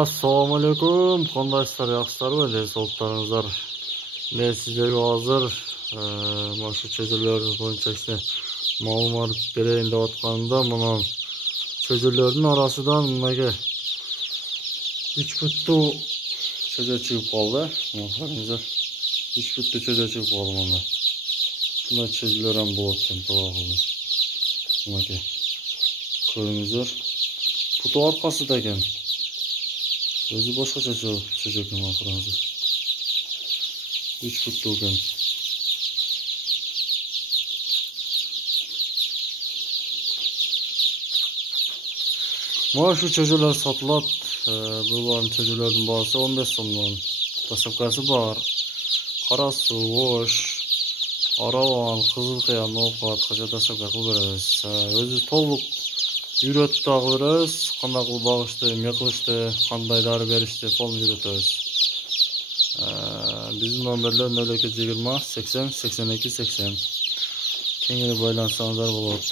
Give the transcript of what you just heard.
Assalamu alaikum. Qandaysizlar, yaxshilarmi? Sog'liklaringizlar. Men sizlarga hozir mana shu cho'zillarimiz bo'yicha ma'lumot berayin deyotganimda, mana cho'zillarning orasidan nimaga 3 putli cho'za chiqib qoldi. Mana qarangizlar. 3 putli cho'za chiqib qoldi mana. Buna cho'zillar ham bor ekan, to'g'ri. Nimaga? Ko'ringizlar. Put orqasida ekan. O'zi boshqacha cho'chakni qarangizlar. 3 putli ekan. Mana shu cho'chalar sotiladi. Bo'lgan cho'chalarning bahosi 15 so'mdan. Tasavvurasi bor. Qarasuv, O'sh, Aravan, Qizilqiya, No'xatgacha tasavvur qilib beramiz. O'zi to'liq Yürütüp dağılırız, qanday qilib bağışdı, ne qilishdi, qanday dori berishdi, falan yürütürüz. Bizim nomerler 0220 80 82 80. Kengini baylansanızlar bo'ladi.